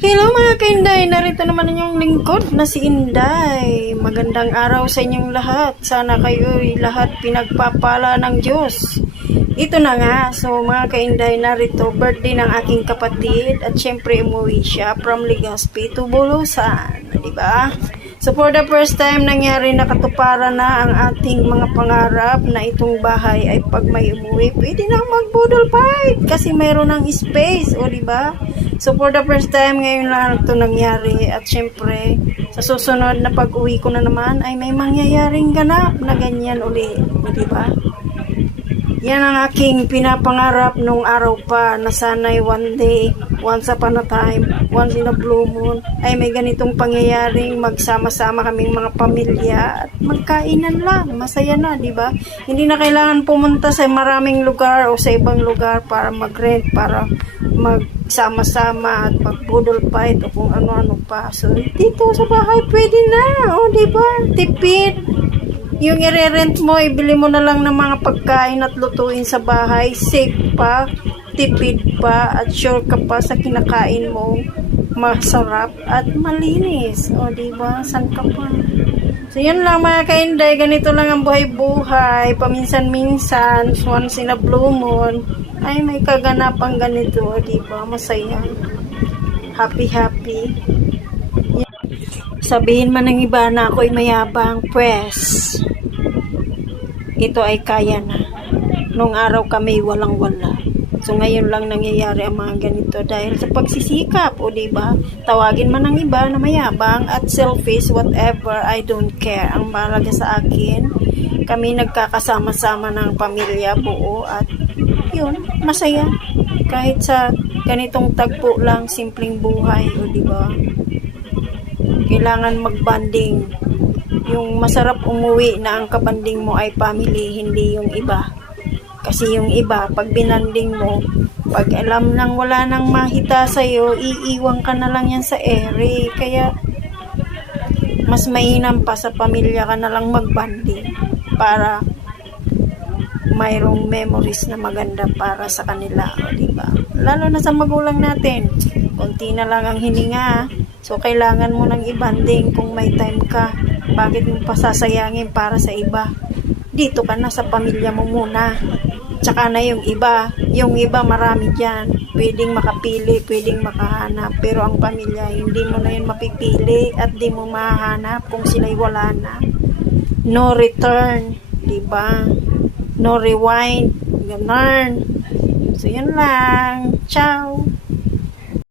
Hello mga kainday, narito naman ang inyong lingkod na si Inday. Magandang araw sa inyong lahat. Sana kayo'y lahat pinagpapala ng Diyos. Ito na nga, so mga kainday, narito birthday ng aking kapatid at syempre umuwi siya from Legazpi to Bulusan. Ba? So for the first time nangyari nakatuparan na ang ating mga pangarap na itong bahay ay pag may umuwi, pwede na magbudol fight kasi mayroon ng space, o ba? So for the first time ngayon lang ito nangyari at syempre sa susunod na pag-uwi ko na naman ay may mangyayaring ganap na ganyan uli, di ba? Yan ang aking pinapangarap nung araw pa na sana'y one day, once upon a time, once in a blue moon, ay may ganitong pangyayaring magsama-sama kaming mga pamilya at magkainan lang. Masaya na, di ba? Hindi na kailangan pumunta sa maraming lugar o sa ibang lugar para mag-rent, para magsama-sama at mag-budol fight o kung ano-ano pa. So, dito sa bahay, pwede na. O, di ba? Tipid. Yung ire-rent mo, ibili mo na lang ng mga pagkain at lutuin sa bahay. Safe pa, tipid pa, at sure ka pa sa kinakain mo. Masarap at malinis. O, di ba? San ka pa? So, yun lang mga kainday. Ganito lang ang buhay-buhay. Paminsan-minsan, once in a blue moon, ay may kaganapang ganito. O, di ba? Masaya. Happy-happy. Sabihin man ng iba na ako'y mayabang, pwes, ito ay kaya na. Nung araw kami walang wala. So ngayon lang nangyayari ang mga ganito dahil sa pagsisikap, o di ba? Tawagin man ng iba na mayabang at selfish, whatever, I don't care. Ang mahalaga sa akin, kami nagkakasama-sama ng pamilya buo at yun, masaya. Kahit sa ganitong tagpo lang, simpleng buhay, o di ba? kailangan magbanding. Yung masarap umuwi na ang kabanding mo ay family, hindi yung iba. Kasi yung iba, pag binanding mo, pag alam nang wala nang mahita sa'yo, iiwan ka na lang yan sa ere. Kaya, mas mainam pa sa pamilya ka na lang magbanding para mayroong memories na maganda para sa kanila, o di ba? Lalo na sa magulang natin. Konti na lang ang hininga. So, kailangan mo nang ibanding kung may time ka. Bakit mo pasasayangin para sa iba? Dito ka na sa pamilya mo muna. Tsaka na yung iba. Yung iba marami dyan. Pwedeng makapili, pwedeng makahanap. Pero ang pamilya, hindi mo na yun mapipili at di mo mahanap kung sila'y wala na. No return. Diba? No rewind. Ganun. So, yun lang. Ciao.